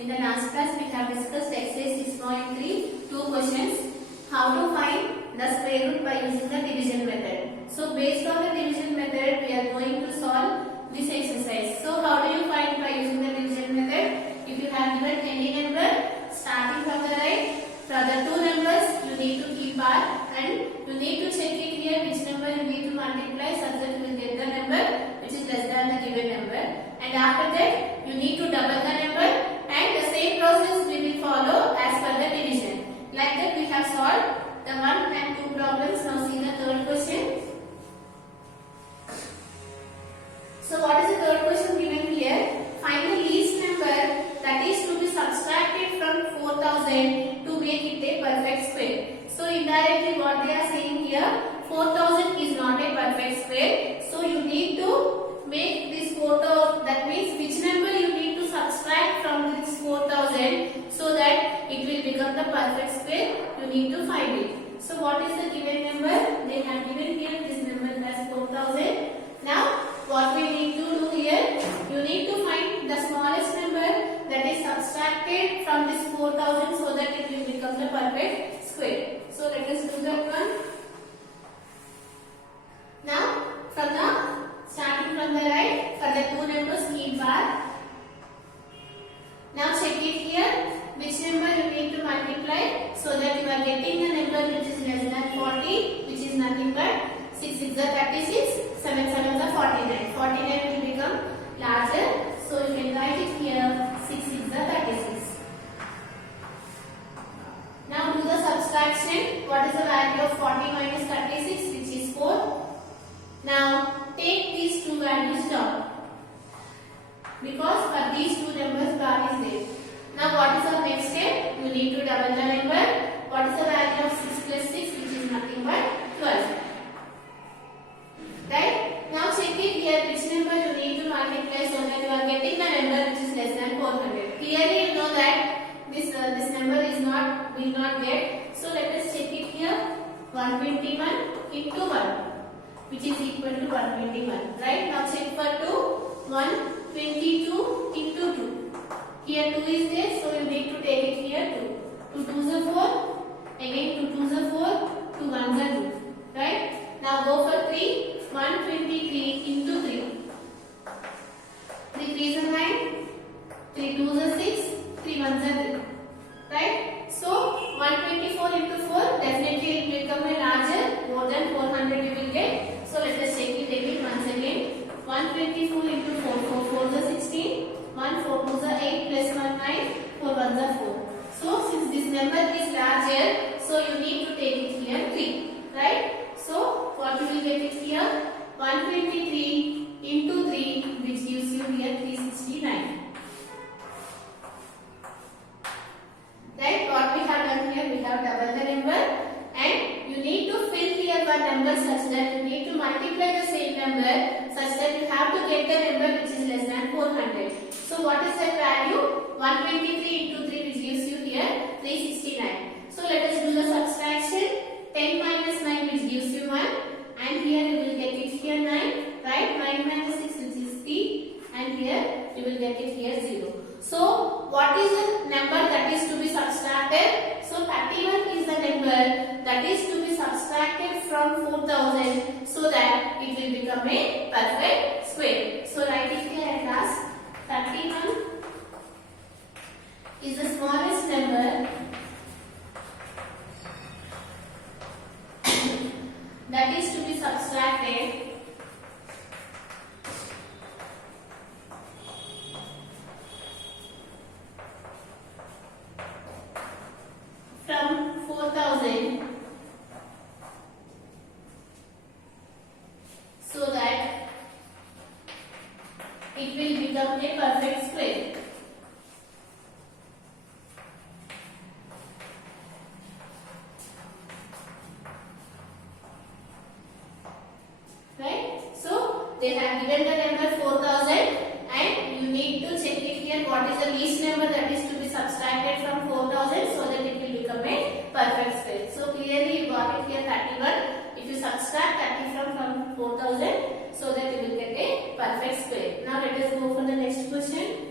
In the last class, we have discussed exercise 6.3, two questions. How to find the square root by using the division method. So, based on the division method, we are going to solve this exercise. So, how do you find by using the division method? If you have given any number, starting from the right, for the two numbers, you need to keep R and you need to check it here which number you need to multiply such that you will get the number which is less than the given number. And after that, you need to double the number. And the same process we will follow as per the division. Like that we have solved the 1 and 2 problems. Now see the third question. So what is the third question given here? Find the least number that is to be subtracted from 4000 to make it a perfect square. So indirectly what they are saying here, 4000 is not a perfect square. So you need to make this 4000, that means which number you need to subtract from this 4000 so that it will become the perfect square. You need to find it. So what is the given number? They have given here this number as 4000. Now what we need to do here, you need to find the smallest number that is subtracted from this 4000 so that it will become the perfect square. So let us do that one. Now starting from the right, for the two numbers keep bar. Now check it here, which number you need to multiply so that you are getting the number which is less than 40, which is nothing but 6 6 are 36, 7 7 are 49. 49 will become larger, so you can write it here 6 6 are 36. Now do the subtraction. What is the value of 40 minus 36, which is 4? Now take these two values down because for these two numbers bar is there. Now what is our next step? You need to double the number. What is the value of 6 plus 6, which is nothing but 12. Right? Now check it here which number you need to multiply so that you are getting the number which is less than 400. Clearly you know that this number is will not get. So let us check it here. 121 into 1, which is equal to 121. Right? Now check for 2. 122 into 2. Here 2 is there, so you need to take it here 2. 2 2s are 4. Again 2 2s are 4. 2 1s are 2. Right? Now go for 3. 123 into 3. 3 3s are 9. 3 2s are 6. 3 1s are 3. Right? So 124 into 4, definitely it will become a larger, more than 400 you will get. So let us check it again once again. 124 into 4, 4 4s are 16. 1 4 2s are 8 plus 1 9. 4 1s are 4. So since this number is larger, so you need to take it here 3. Right? So what you will get it here? 123 into 3, which gives you here 369. Right? What we have done here, we have doubled the number and you need to fill here one number such that you need to multiply the same number such that you have to get the number which is less than 400. So what is that value? 123 into 3, which gives you here 369. So let us do the subtraction. 10 minus 9, which gives you 1, and here you will get it here 9, right? 9 minus 6, which is 3, and here you will get it here 0. So what is the number that is to be subtracted? So 31 is the number that is to be subtracted from 4000 so that it will become a perfect square. So write it here at last. 31 is the smallest number that is to be subtracted from 4000 so that it will become a perfect square. Right? So they have given the number 4000 and you need to check it here what is the least number that is to be subtracted from 4000 so that it will become a perfect square. So clearly you got it here 31. If you subtract 30 from 4000 so that you will get a perfect square. Now let us go for the next question.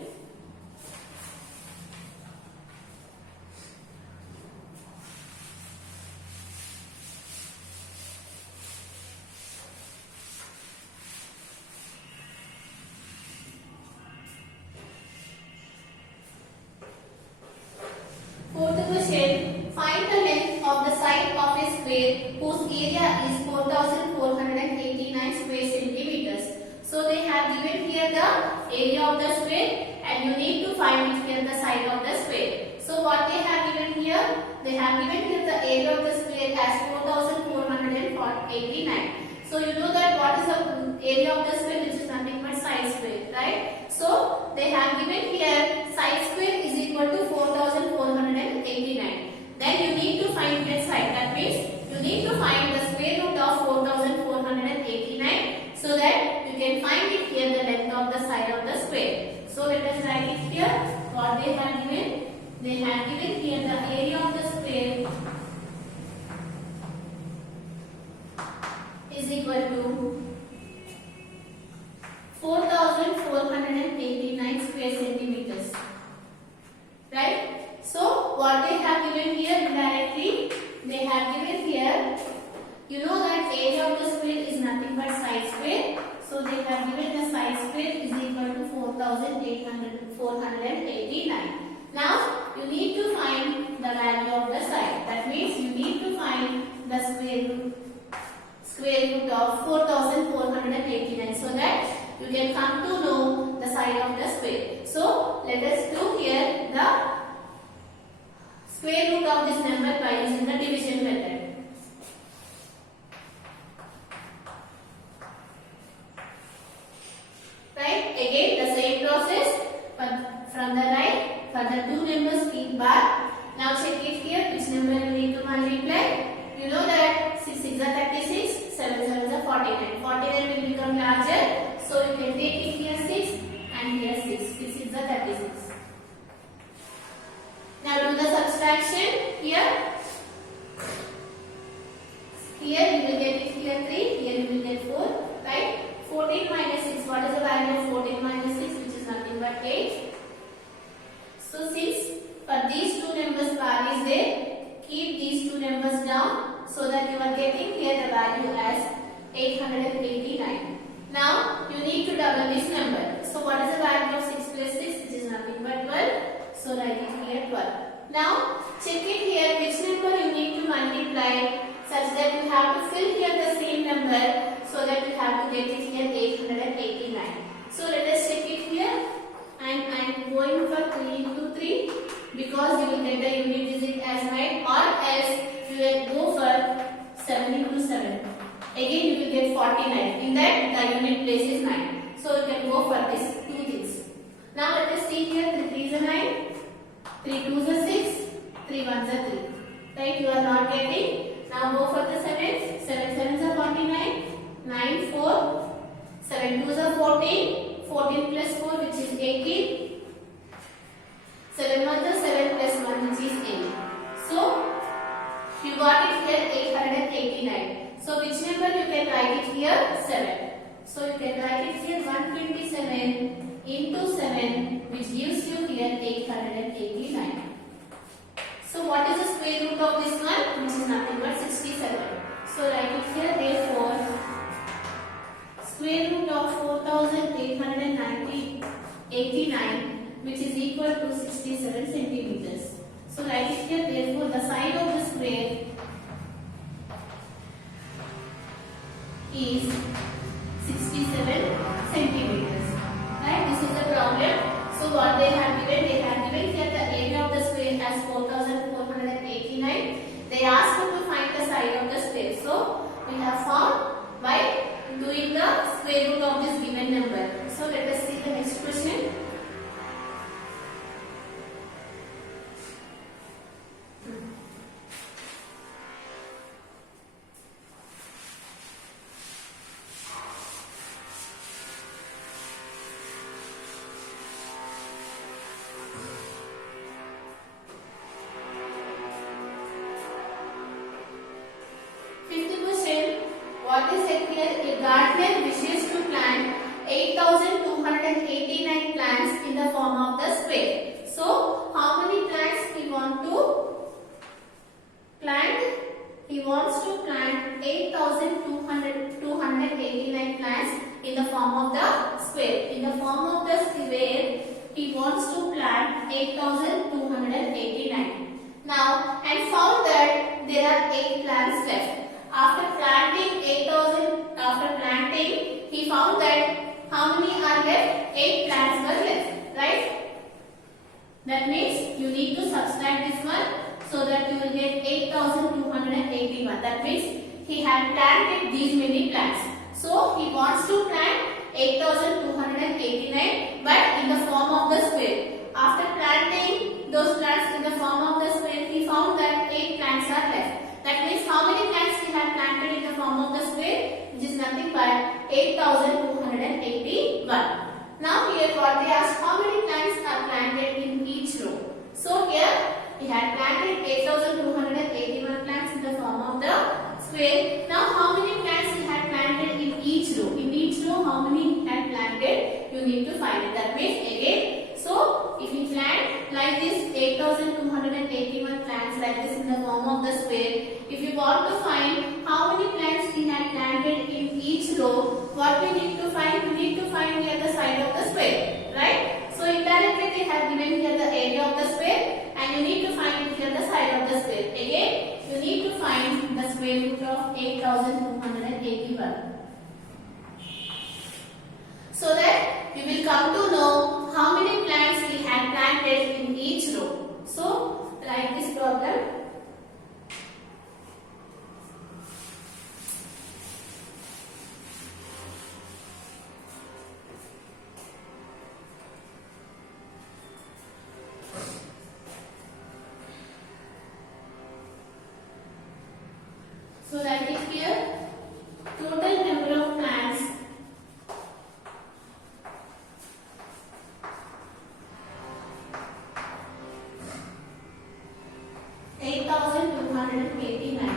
the area of the square and you need to find it here the side of the square. So what they have given here? They have given here the area of the square as 4489. So you know that what is the area of the square, which is nothing but side square, right? So they have given here side square is equal to 4489. Then you need to find that side. That means you need to find the square root of 4489 so that you can find it here the length of the side of the square. So let us write it here. What they have given? They have given here the area of the square is equal to 4489 square centimeters. Right? So what they have given here indirectly, they have given here, you know that area of the square is nothing but side square. So they have given the side square is equal to 489. Now you need to find the value of the side. That means you need to find the square root of 4489 so that you can come to know the side of the square. So let us do here the square root of this number by using the division method. Right? Again the same process, but from the right for the two numbers keep bar. Now check it here which number you need to multiply. You know that 6 6 are 36, 7 7 are 49. 49 will become larger, so you can take it here 6 and here 6. 6 6 are 36. Now do the subtraction here. Here you will get it here 3, here you will get 4, right? 14 minus 6, what is the value of 14 minus 6, which is nothing but 8. So since for these two numbers bar is there, keep these two numbers down so that you are getting here the value as 889. Now you need to double this number. So what is the value of 6 plus 6, which is nothing but 12. So write it here 12. Now check it here which number you need to multiply such that you have to fill here the same number so that you have to get it here 889. So let us check it here, and I am going for 3 into 3 because you will get the unit digit as 9, or else you will go for 7 into 7. Again you will get 49. In that the unit place is 9. So you can go for these two things. Now let us see here 3 3s are 9, 3 2s are 6, 3 1s are 3. Right? You are not getting. Now go for the 7s. 7 7s are 49, 9 4, 7 2s are 14, 14 plus 4 which is 18, 7 1s are 7 plus 1 which is 8. So you got it here 889. So which number you can write it here? 7. So you can write it here 127 into 7 which gives you here 889. So what is the square root of this one? Which is nothing but 67. So write it here, therefore square root of 4889 which is equal to 67 centimeters. So write it here, therefore the side of the square is 67 centimeters. Right? This is the problem. So what they have given here the area of the square as 4489. They asked you to find the side of the square. So we have found by doing the square root of this given number. So let us see the next question. What is it here? A gardener wishes to plant 8,289 plants in the form of the square. So, how many plants he want to plant? He wants to plant 8,289 plants in the form of the square. In the form of the square, he wants to plant 8,289. Now, and found that there are 8 plants left. After planting, he found that how many are left? That means you need to subtract this one so that you will get 8,281. That means he had planted these many plants. So he wants to plant 8,289 but in the form of the square. After planting those plants in the form of the square, he found that 8 plants are left. That means how many plants he had planted in the form of the square? Which is nothing but 8,281. Now here what they asked, how many plants are planted in each row? So here he had planted 8,281 plants in the form of the square. Now how many plants he had planted in each row? In each row how many he had planted? You need to find it. That means again, so if we plant like this 8,281 plants like this in the form of the square, if you want to find how many plants he had planted in each row, what we need to find? We need to find the other side of the square, right? So indirectly they have given here the area of the square and you need to find it here the side of the square. Again, you need to find the square root of 8,281. So that you will come to know how many plants we had planted in each row. So write this problem. So write it here. Total number of plants 8,289.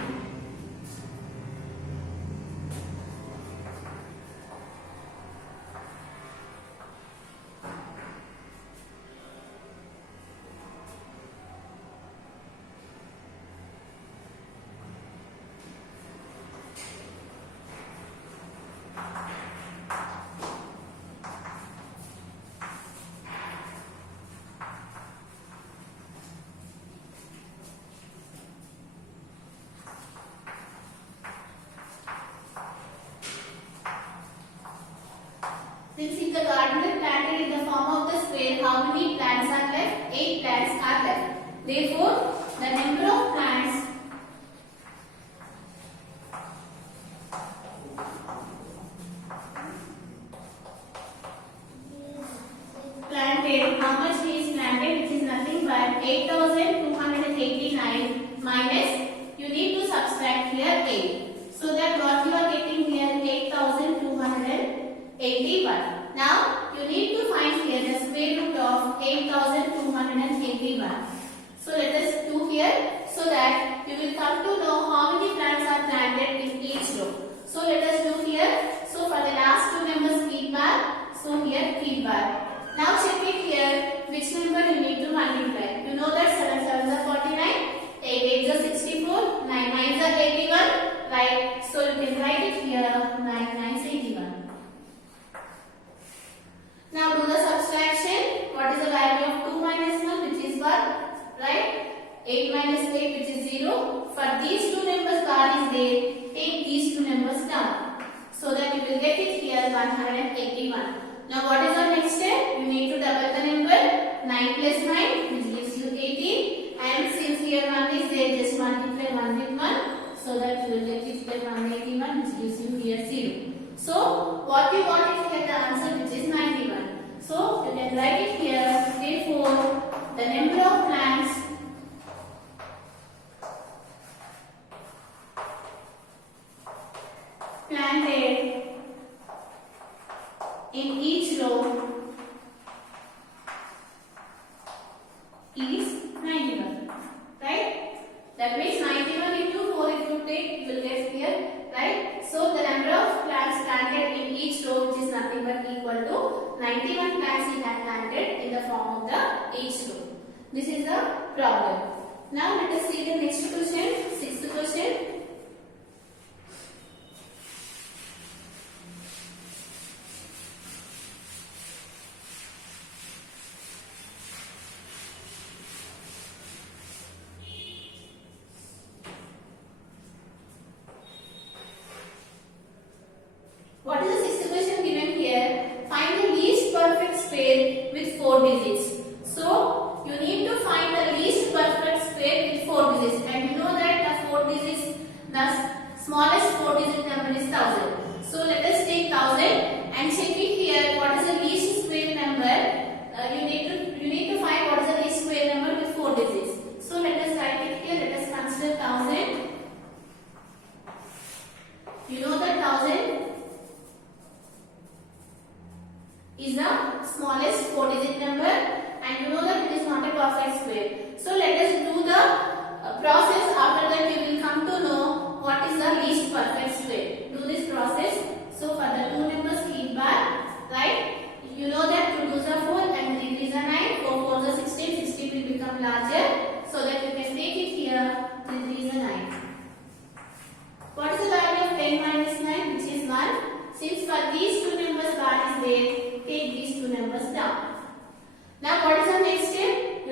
Since if the gardener planted in the form of the square, how many plants are left? 8 plants are left. Therefore, the number of plants planted, how much he is planted, which is nothing but 8,289 minus, you need to subtract here 8. So that what you are getting here 8,281. Now you need to find here the square root of 8,281. So let us do here so that you will come to know how many plants are planted in each row. So let us do here. So for the last two numbers keep bar. So here keep bar. Now check it here which number you need to multiply. You know that 7 7s are 49, 8 8s are 64, 9 9s are 81. Right. So you can write it here 9 9s 81. Now do the subtraction. What is the value of 2 minus 1, which is 1, right? 8 minus 8, which is 0. For these two numbers bar is there, take these two numbers down. So that you will get it here 181. Now what is our next step? You need to double the number 9 plus 9, which gives you 18. And since here 1 is there, just multiply 1 with 1. So that you will get it here 181, which gives you here 0. So what we want is here the answer, which is 91. So you can write it here. Therefore, the number of plants planted in each row is 91. Right? That means 91 into 4 if you take, you will get here. Right? So the number of plants planted in each row, which is nothing but equal to 91 plants he had planted in the form of the each row. This is the problem. Now let us see the next question, 6th question. What is the 6th question given here? Find the least perfect square with 4 digits. So you need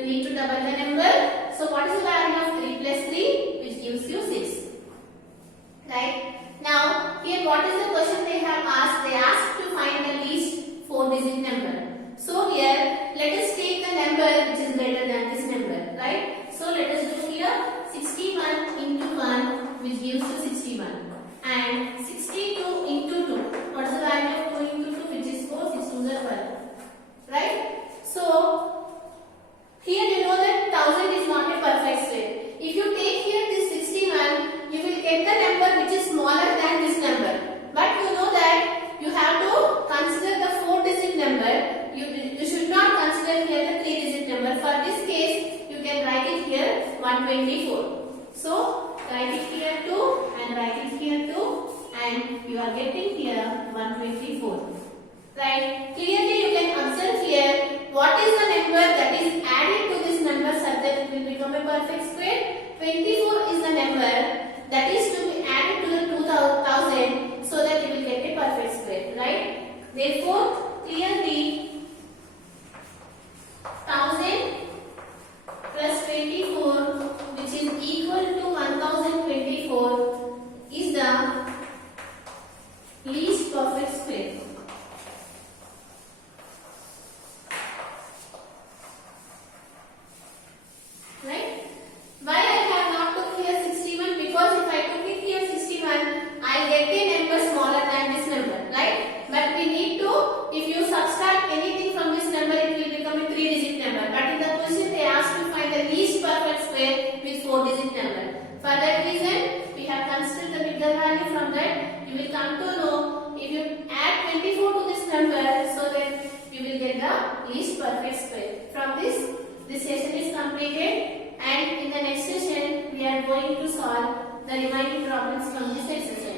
you need to double the number. So what is the value of 3 plus 3, which gives you 6. Right? Now, here what is the question they have asked? They asked to find the least 4-digit number. So here, let us take the number which is greater than this number. Right? So let us do here 61 into 1, which gives you 61. And 62 into 2. What is the value of 2 into 2, which is 4? 6 to the 12. Right? So, here you know that 1000 is not a perfect square. If you take here this 61, you will get the number which is smaller than this number. But you know that you have to consider the 4-digit number. You should not consider here the 3-digit number. For this case, you can write it here 124. So, write it here 2 and write it here 2 and you are getting here 124. Right? Clearly you can observe here what is the number that is added to this number such that it will become a perfect square. 24 is the number that is to be added to the 2000 so that you will get a perfect square. Right? Therefore, clearly 1000 plus 24, which is equal to 1024, is the least perfect square. Right? Why I have not took here 61? Because if I took it here 61, I get a number smaller than this number. Right? But we need to, if you subtract anything from this number, it will become a 3-digit number. But in the question they asked to find the least perfect square with 4-digit number. For that reason, we have considered the bigger value. From that, you will come to know if you add 24 to this number, so that you will get the least perfect square. From this session is completed, and in the next session we are going to solve the remaining problems from this exercise.